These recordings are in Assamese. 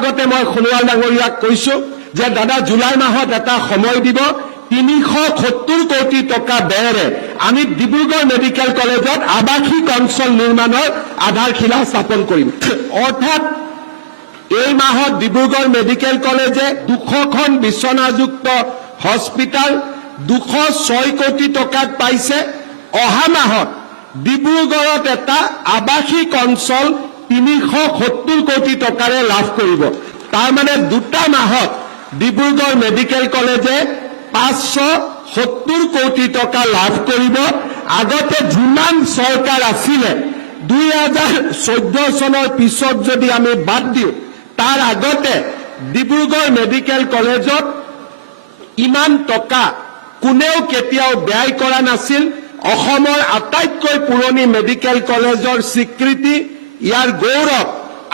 আগতে মই সোণোৱাল ডাঙৰীয়াক কৈছো যে দাদা জুলাই মাহত এটা সময় দিব 370 কোটি টকা ব্যয়েৰে আমি ডিব্ৰুগড় মেডিকেল কলেজত আৱাসিক অঞ্চল নিৰ্মাণৰ আধাৰশিলা স্থাপন কৰিম। অৰ্থাৎ এই মাহত ডিব্ৰুগড় মেডিকেল কলেজে 200খন বিছনাযুক্ত হস্পিটাল 206 কোটি টকাত পাইছে। অহা মাহত ডিব্ৰুগড়ত এটা আৱাসিক অঞ্চল 370 কোটি টকাৰে লাভ কৰিব। তাৰ মানে দুটা মাহত ডিব্ৰুগড় মেডিকেল কলেজে 570 কোটি টকা লাভ কৰিব। আগতে যিমান চৰকাৰ আছিলে 2014 চনৰ পিছত যদি আমি বাদ দিওঁ তাৰ আগতে ডিব্ৰুগড় মেডিকেল কলেজত ইমান টকা কোনেও কেতিয়াও ব্যয় কৰা নাছিল। অসমৰ আটাইতকৈ পুৰণি মেডিকেল কলেজৰ স্বীকৃতি, ইয়াৰ গৌৰৱ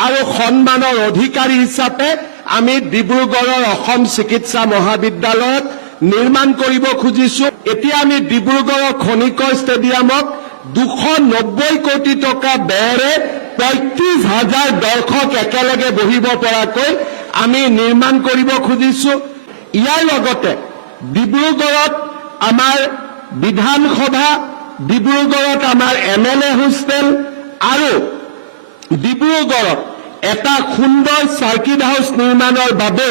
আৰু সন্মানৰ অধিকাৰী হিচাপে আমি ডিব্ৰুগড়ৰ অসম চিকিৎসা মহাবিদ্যালয়ত নিৰ্মাণ কৰিব খুজিছো। এতিয়া আমি ডিব্ৰুগড়ৰ খনিকৰ ষ্টেডিয়ামক 290 কোটি টকা ব্যয়েৰে 35,000 দৰ্শক একেলগে বহিব পৰাকৈ আমি নিৰ্মাণ কৰিব খুজিছো। ইয়াৰ লগতে ডিব্ৰুগড়ত আমাৰ বিধানসভা, ডিব্ৰুগড়ত আমাৰ MLA হোষ্টেল আৰু ডিব্ৰুগড়ত এটা সুন্দৰ চাৰ্কিট হাউচ নিৰ্মাণৰ বাবে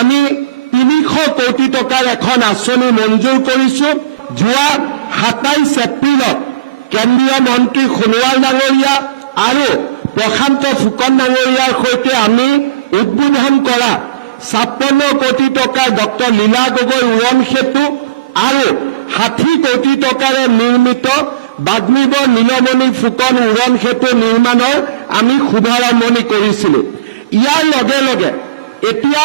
আমি 300 কোটি টকাৰ এখন আঁচনি মঞ্জুৰ কৰিছো। যোৱা 27 এপ্ৰিলত কেন্দ্ৰীয় মন্ত্ৰী সোণোৱাল ডাঙৰীয়া আৰু প্ৰশান্ত ফুকন ডাঙৰীয়াৰ সৈতে আমি উদ্বোধন কৰা 56 কোটি টকাৰ ডক্টৰ লীলা গগৈ উৰণ সেতু আৰু 60 কোটি টকাৰে নিৰ্মিত বাগ্মীবৰ নীলমণি ফুকন উৰণ সেতু নিৰ্মাণৰ আমি শুভাৰম্ভণি কৰিছিলো। ইয়াৰ লগে লগে এতিয়া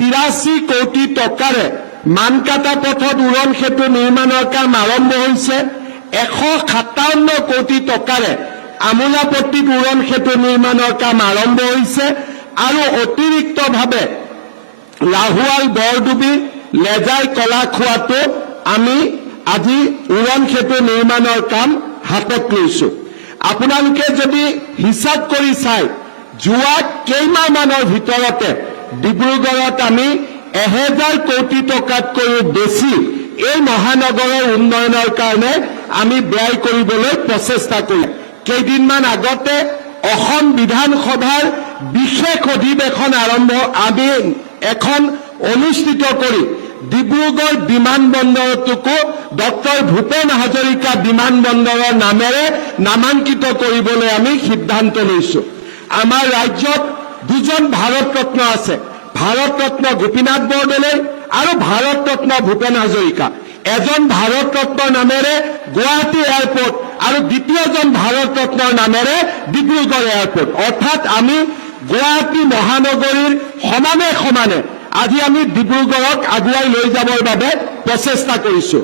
83 কোটি টকাৰে মানকাটা পথত উৰণ সেতু নিৰ্মাণৰ কাম আৰম্ভ হৈছে। 157 কোটি টকাৰে আমোলাপট্টিত উৰণ সেতু নিৰ্মাণৰ কাম আৰম্ভ হৈছে আৰু অতিৰিক্তভাৱে লাহোৱাল বৰডুবি লেজাই কলাখোৱাটো আমি আজি উৰণ সেতু নিৰ্মাণৰ কাম হাতত লৈছো। আপোনালোকে যদি হিচাপ কৰি চাই যোৱা কেইমাহমানৰ ভিতৰতে ডিব্ৰুগড়ত আমি 1000 কোটি টকাতকৈও বেছি এই মহানগৰৰ উন্নয়নৰ কাৰণে আমি ব্যয় কৰিবলৈ প্ৰচেষ্টা কৰিম। কেইদিনমান আগতে অসম বিধানসভাৰ বিশেষ অধিৱেশন আমি এখন অনুষ্ঠিত কৰি ডিব্ৰুগড় বিমানবন্দৰটোকো ডক্টৰ ভূপেন হাজৰিকা বিমানবন্দৰৰ নামেৰে নামাঙ্কিত কৰিবলৈ আমি সিদ্ধান্ত লৈছো। আমাৰ ৰাজ্যত দুজন ভাৰত ৰত্ন আছে, ভাৰত ৰত্ন গোপীনাথ বৰদলৈ আৰু ভাৰত ৰত্ন ভূপেন হাজৰিকা। এজন ভাৰত ৰত্নৰ নামেৰে গুৱাহাটী এয়াৰপোৰ্ট আৰু দ্বিতীয়জন ভাৰত ৰত্নৰ নামেৰে ডিব্ৰুগড় এয়াৰপোৰ্ট। অৰ্থাৎ আমি গুৱাহাটী মহানগৰীৰ সমানে সমানে আজি আমি ডিব্ৰুগড়ক আগুৱাই লৈ যাবৰ বাবে প্ৰচেষ্টা কৰিছো।